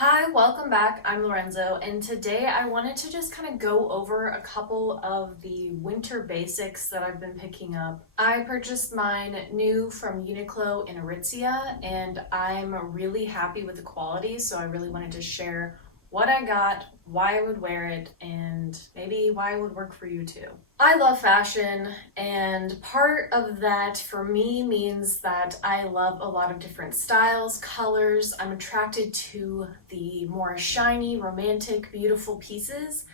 Hi, welcome back. I'm Lorenzo, and today I wanted to just kind of go over a couple of the winter basics that I've been picking up. I purchased mine new from Uniqlo in Aritzia, and I'm really happy with the quality, so I really wanted to share what I got, why I would wear it, and maybe why it would work for you too. I love fashion, and part of that for me means that I love a lot of different styles, colors. I'm attracted to the more shiny, romantic, beautiful pieces,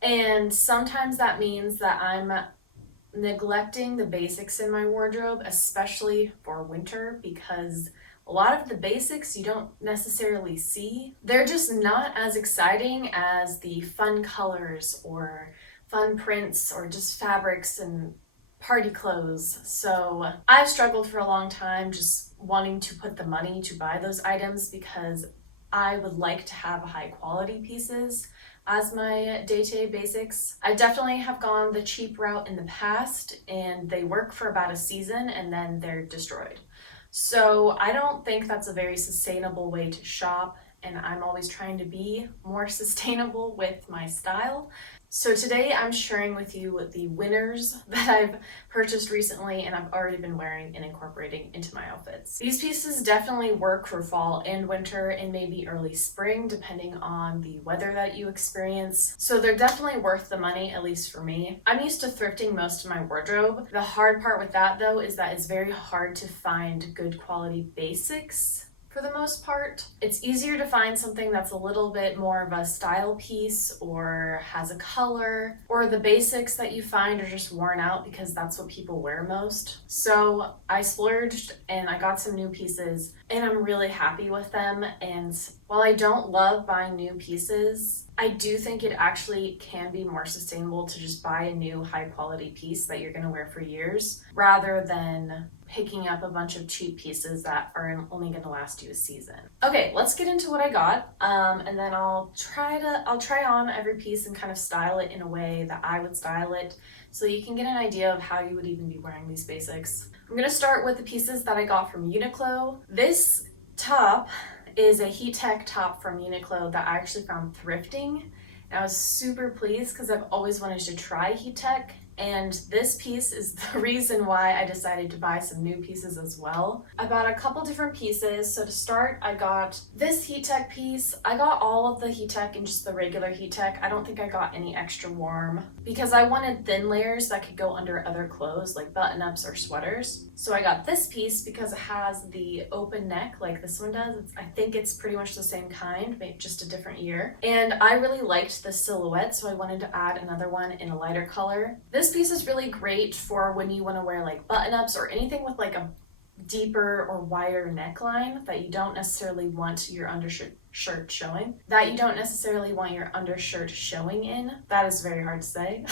and sometimes that means that I'm neglecting the basics in my wardrobe, especially for winter, because a lot of the basics you don't necessarily see. They're just not as exciting as the fun colors or fun prints or just fabrics and party clothes. So I've struggled for a long time just wanting to put the money to buy those items because I would like to have high quality pieces as my day-to-day basics. I definitely have gone the cheap route in the past and they work for about a season and then they're destroyed. So I don't think that's a very sustainable way to shop, and I'm always trying to be more sustainable with my style. So today I'm sharing with you the winners that I've purchased recently and I've already been wearing and incorporating into my outfits. These pieces definitely work for fall and winter and maybe early spring depending on the weather that you experience. So they're definitely worth the money, at least for me. I'm used to thrifting most of my wardrobe. The hard part with that though is that it's very hard to find good quality basics. For the most part, it's easier to find something that's a little bit more of a style piece or has a color, or the basics that you find are just worn out because that's what people wear most. So I splurged and I got some new pieces and I'm really happy with them. And while I don't love buying new pieces, I do think it actually can be more sustainable to just buy a new high quality piece that you're going to wear for years rather than picking up a bunch of cheap pieces that are only going to last you a season. Okay, let's get into what I got, and then I'll try on every piece and kind of style it in a way that I would style it, so you can get an idea of how you would even be wearing these basics. I'm gonna start with the pieces that I got from Uniqlo. This top is a heat tech top from Uniqlo that I actually found thrifting. And I was super pleased because I've always wanted to try heat tech, and this piece is the reason why I decided to buy some new pieces as well. I bought a couple different pieces. So to start, I got this heat tech piece. I got all of the heat tech and just the regular heat tech. I don't think I got any extra warm because I wanted thin layers that could go under other clothes like button ups or sweaters. So I got this piece because it has the open neck like this one does. I think it's pretty much the same kind, maybe just a different year. And I really liked the silhouette, so I wanted to add another one in a lighter color. This piece is really great for when you want to wear like button ups or anything with like a deeper or wider neckline that you don't necessarily want your undershirt showing. That you don't necessarily want your undershirt showing in. That is very hard to say.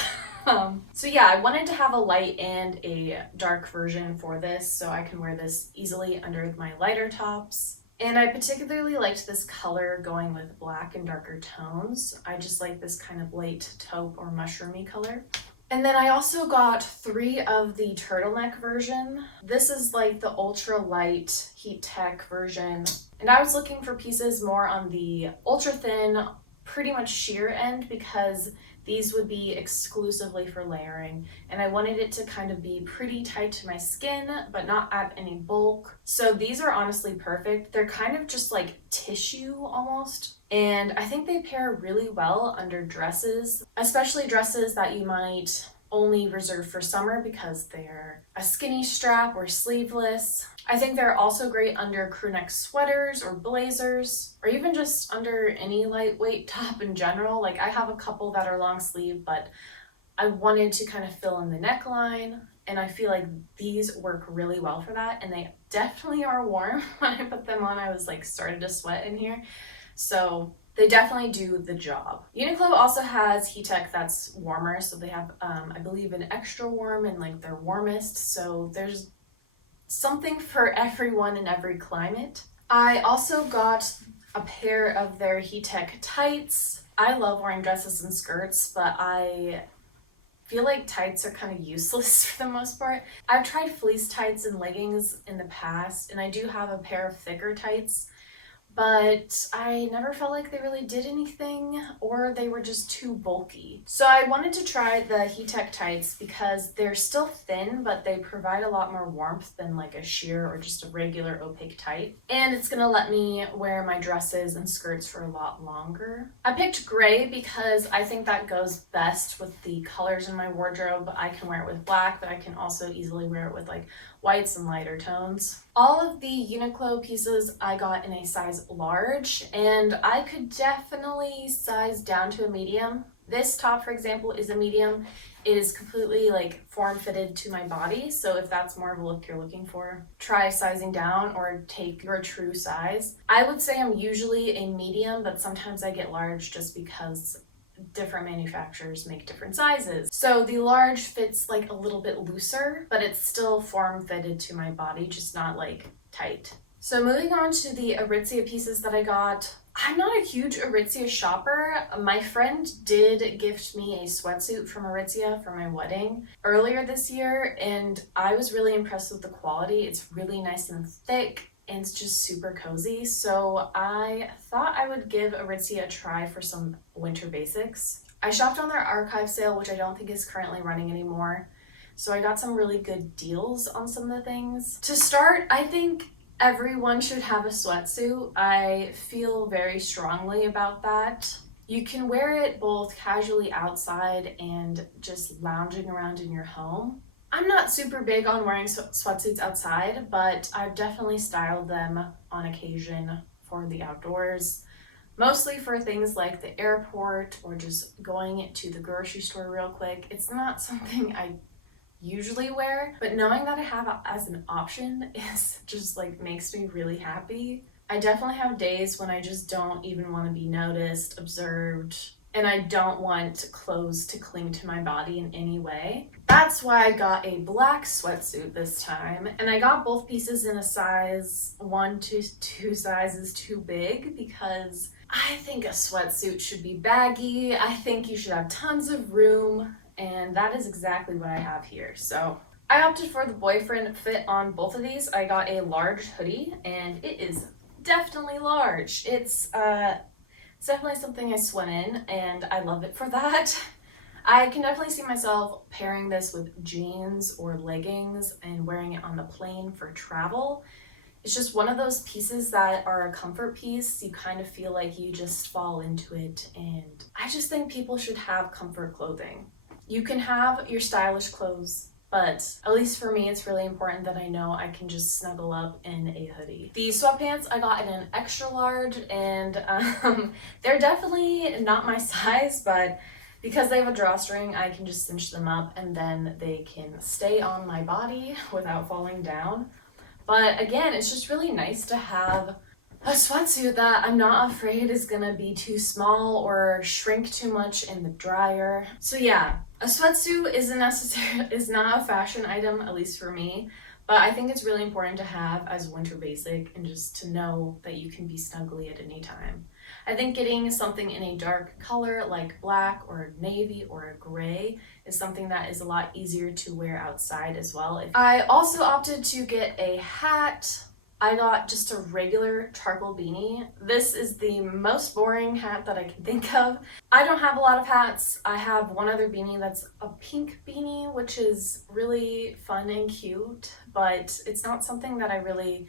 So yeah, I wanted to have a light and a dark version for this so I can wear this easily under my lighter tops. And I particularly liked this color going with black and darker tones. I just like this kind of light taupe or mushroomy color. And then I also got 3 of the turtleneck version. This is like the ultra light heat tech version. And I was looking for pieces more on the ultra thin, pretty much sheer end because these would be exclusively for layering. And I wanted it to kind of be pretty tight to my skin, but not add any bulk. So these are honestly perfect. They're kind of just like tissue almost. And I think they pair really well under dresses, especially dresses that you might only reserve for summer because they're a skinny strap or sleeveless. I think they're also great under crew neck sweaters or blazers, or even just under any lightweight top in general. Like I have a couple that are long sleeve, but I wanted to kind of fill in the neckline, and I feel like these work really well for that. And they definitely are warm. When I put them on, I was like started to sweat in here. So they definitely do the job. Uniqlo also has heat tech that's warmer. So they have, I believe, an extra warm and like their warmest. So there's something for everyone in every climate. I also got a pair of their heat tech tights. I love wearing dresses and skirts, but I feel like tights are kind of useless for the most part. I've tried fleece tights and leggings in the past, and I do have a pair of thicker tights, but I never felt like they really did anything, or they were just too bulky. So I wanted to try the Heat Tech tights because they're still thin, but they provide a lot more warmth than like a sheer or just a regular opaque tight. And it's gonna let me wear my dresses and skirts for a lot longer. I picked gray because I think that goes best with the colors in my wardrobe. I can wear it with black, but I can also easily wear it with like whites and lighter tones. All of the Uniqlo pieces I got in a size large, and I could definitely size down to a medium. This top, for example, is a medium. It is completely like form fitted to my body, so if that's more of a look you're looking for, try sizing down or take your true size. I would say I'm usually a medium, but sometimes I get large just because different manufacturers make different sizes. So the large fits like a little bit looser, but it's still form fitted to my body, just not like tight. So moving on to the Aritzia pieces that I got. I'm not a huge Aritzia shopper. My friend did gift me a sweatsuit from Aritzia for my wedding earlier this year, and I was really impressed with the quality. It's really nice and thick, and it's just super cozy. So I thought I would give Aritzia a try for some winter basics. I shopped on their archive sale, which I don't think is currently running anymore. So I got some really good deals on some of the things. To start, I think everyone should have a sweatsuit. I feel very strongly about that. You can wear it both casually outside and just lounging around in your home. I'm not super big on wearing sweatsuits outside, but I've definitely styled them on occasion for the outdoors, mostly for things like the airport or just going to the grocery store real quick. It's not something I usually wear, but knowing that I have it as an option is just like makes me really happy. I definitely have days when I just don't even want to be noticed, observed, and I don't want clothes to cling to my body in any way. That's why I got a black sweatsuit this time, and I got both pieces in a size 1 to 2 sizes too big because I think a sweatsuit should be baggy. I think you should have tons of room, and that is exactly what I have here. So I opted for the boyfriend fit on both of these. I got a large hoodie, and it is definitely large. It's definitely something I swim in, and I love it for that. I can definitely see myself pairing this with jeans or leggings and wearing it on the plane for travel. It's just one of those pieces that are a comfort piece. You kind of feel like you just fall into it, and I just think people should have comfort clothing. You can have your stylish clothes, but at least for me, it's really important that I know I can just snuggle up in a hoodie. The sweatpants I got in an extra large, and they're definitely not my size, but because they have a drawstring, I can just cinch them up and then they can stay on my body without falling down. But again, it's just really nice to have a sweatsuit that I'm not afraid is gonna be too small or shrink too much in the dryer. So yeah, a sweatsuit is not a fashion item, at least for me, but I think it's really important to have as winter basic and just to know that you can be snuggly at any time. I think getting something in a dark color like black or navy or a gray is something that is a lot easier to wear outside as well. I also opted to get a hat. I got just a regular charcoal beanie. This is the most boring hat that I can think of. I don't have a lot of hats. I have one other beanie that's a pink beanie, which is really fun and cute, but it's not something that I really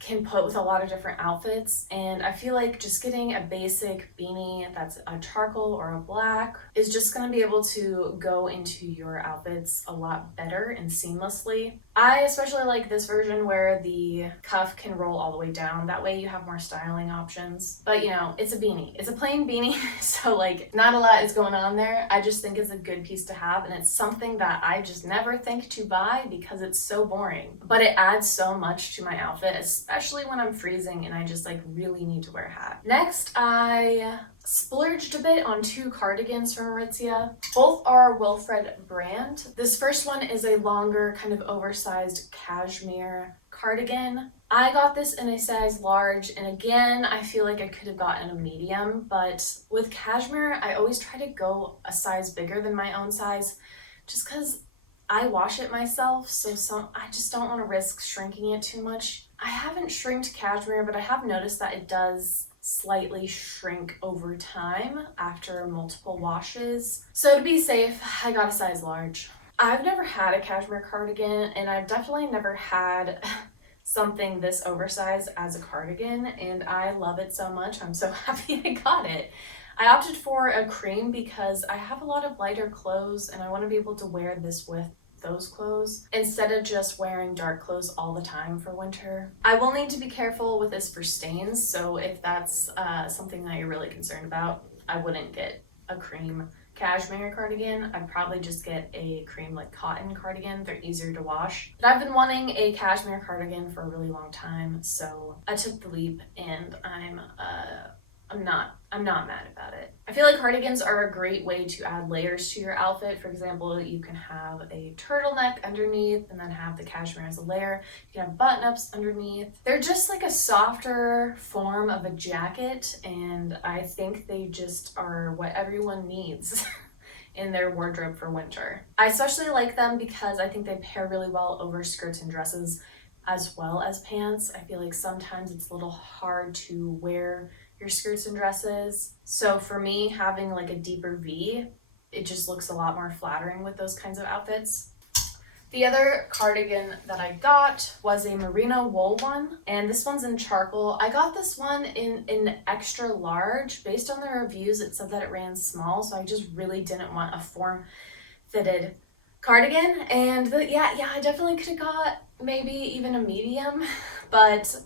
can put with a lot of different outfits, and I feel like just getting a basic beanie that's a charcoal or a black is just going to be able to go into your outfits a lot better and seamlessly. I especially like this version where the cuff can roll all the way down. That way you have more styling options. But you know, it's a beanie. It's a plain beanie, so like not a lot is going on there. I just think it's a good piece to have, and it's something that I just never think to buy because it's so boring. But it adds so much to my outfit, especially when I'm freezing and I just like really need to wear a hat. Next, I splurged a bit on 2 cardigans from Aritzia. Both are Wilfred brand. This first one is a longer, kind of oversized cashmere cardigan. I got this in a size large, and again, I feel like I could have gotten a medium, but with cashmere, I always try to go a size bigger than my own size, just because I wash it myself, so I just don't want to risk shrinking it too much. I haven't shrinked cashmere, but I have noticed that it does slightly shrink over time after multiple washes. So to be safe, I got a size large. I've never had a cashmere cardigan, and I've definitely never had something this oversized as a cardigan, and I love it so much. I'm so happy I got it. I opted for a cream because I have a lot of lighter clothes and I want to be able to wear this with those clothes instead of just wearing dark clothes all the time for winter. I will need to be careful with this for stains, so if that's something that you're really concerned about, I wouldn't get a cream cashmere cardigan. I'd probably just get a cream like cotton cardigan. They're easier to wash. But I've been wanting a cashmere cardigan for a really long time, so I took the leap and I'm not mad about it. I feel like cardigans are a great way to add layers to your outfit. For example, you can have a turtleneck underneath and then have the cashmere as a layer. You can have button-ups underneath. They're just like a softer form of a jacket, and I think they just are what everyone needs in their wardrobe for winter. I especially like them because I think they pair really well over skirts and dresses as well as pants. I feel like sometimes it's a little hard to wear your skirts and dresses. So for me, having like a deeper V, it just looks a lot more flattering with those kinds of outfits. The other cardigan that I got was a merino wool one, and this one's in charcoal. I got this one in an extra large. Based on the reviews, it said that it ran small, so I just really didn't want a form-fitted cardigan. And I definitely could have got maybe even a medium, but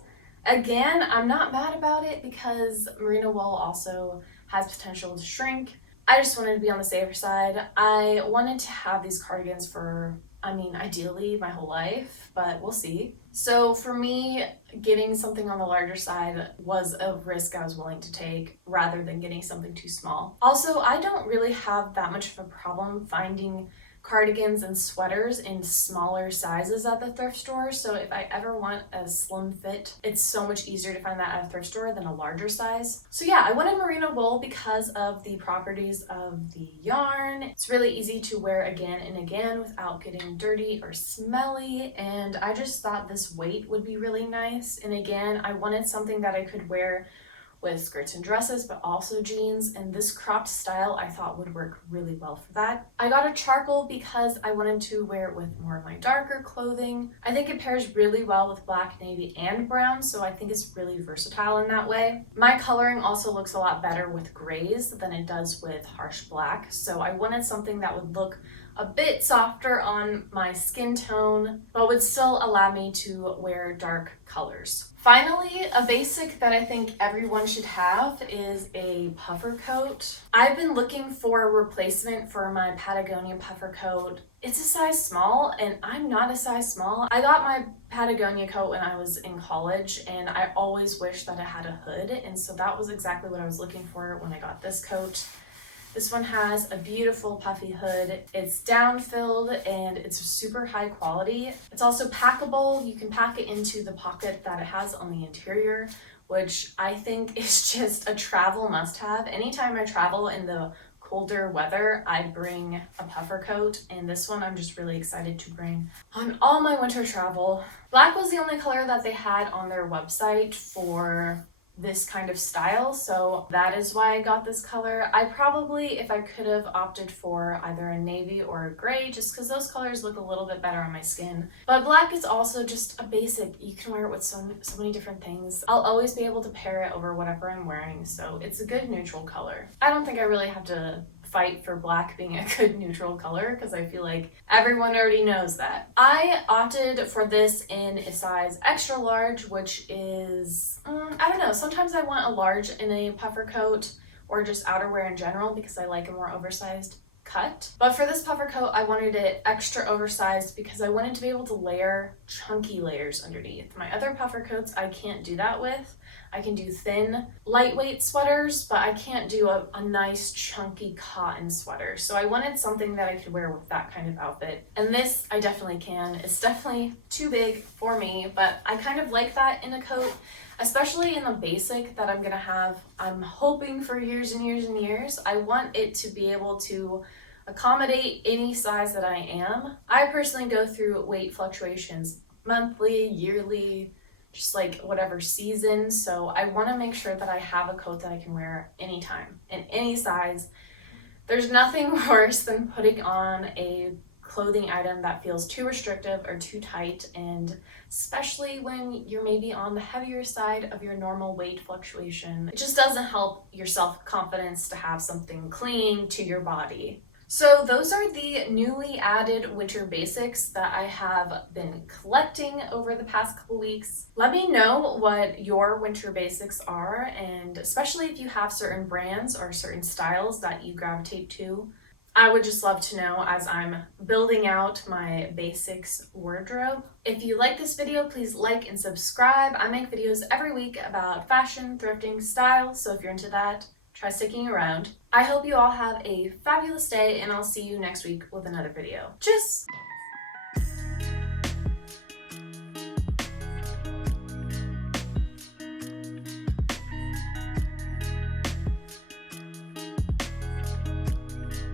again, I'm not mad about it because merino wool also has potential to shrink. I just wanted to be on the safer side. I wanted to have these cardigans for, ideally my whole life, but we'll see. So for me, getting something on the larger side was a risk I was willing to take rather than getting something too small. Also, I don't really have that much of a problem finding cardigans and sweaters in smaller sizes at the thrift store. So if I ever want a slim fit, it's so much easier to find that at a thrift store than a larger size. So yeah, I wanted merino wool because of the properties of the yarn. It's really easy to wear again and again without getting dirty or smelly. And I just thought this weight would be really nice. And again, I wanted something that I could wear with skirts and dresses, but also jeans, and this cropped style I thought would work really well for that. I got a charcoal because I wanted to wear it with more of my darker clothing. I think it pairs really well with black, navy, and brown, so I think it's really versatile in that way. My coloring also looks a lot better with grays than it does with harsh black, so I wanted something that would look a bit softer on my skin tone, but would still allow me to wear dark colors. Finally, a basic that I think everyone should have is a puffer coat. I've been looking for a replacement for my Patagonia puffer coat. It's a size small, and I'm not a size small. I got my Patagonia coat when I was in college, and I always wished that it had a hood, and so that was exactly what I was looking for when I got this coat. This one has a beautiful puffy hood. It's down-filled and it's super high quality. It's also packable. You can pack it into the pocket that it has on the interior, which I think is just a travel must-have. Anytime I travel in the colder weather, I bring a puffer coat, and this one I'm just really excited to bring on all my winter travel. Black was the only color that they had on their website for this kind of style, so that is why I got this color. I probably, if I could have opted for either a navy or a gray, just because those colors look a little bit better on my skin. But black is also just a basic. You can wear it with so many different things. I'll always be able to pair it over whatever I'm wearing, so it's a good neutral color. I don't think I really have to fight for black being a good neutral color because I feel like everyone already knows that. I opted for this in a size extra large, which is, I don't know, sometimes I want a large in a puffer coat or just outerwear in general because I like a more oversized cut. But for this puffer coat, I wanted it extra oversized because I wanted to be able to layer chunky layers underneath. My other puffer coats, I can't do that with. I can do thin, lightweight sweaters, but I can't do a nice chunky cotton sweater. So I wanted something that I could wear with that kind of outfit. And this I definitely can. It's definitely too big for me, but I kind of like that in a coat, especially in the basic that I'm gonna have. I'm hoping for years and years and years. I want it to be able to accommodate any size that I am. I personally go through weight fluctuations monthly, yearly, just like whatever season. So I want to make sure that I have a coat that I can wear anytime in any size. There's nothing worse than putting on a clothing item that feels too restrictive or too tight, and especially when you're maybe on the heavier side of your normal weight fluctuation. It just doesn't help your self-confidence to have something clinging to your body. So those are the newly added winter basics that I have been collecting over the past couple weeks. Let me know what your winter basics are, and especially if you have certain brands or certain styles that you gravitate to. I would just love to know as I'm building out my basics wardrobe. If you like this video, please like and subscribe. I make videos every week about fashion, thrifting, style, so if you're into that, try sticking around. I hope you all have a fabulous day, and I'll see you next week with another video. Tschüss!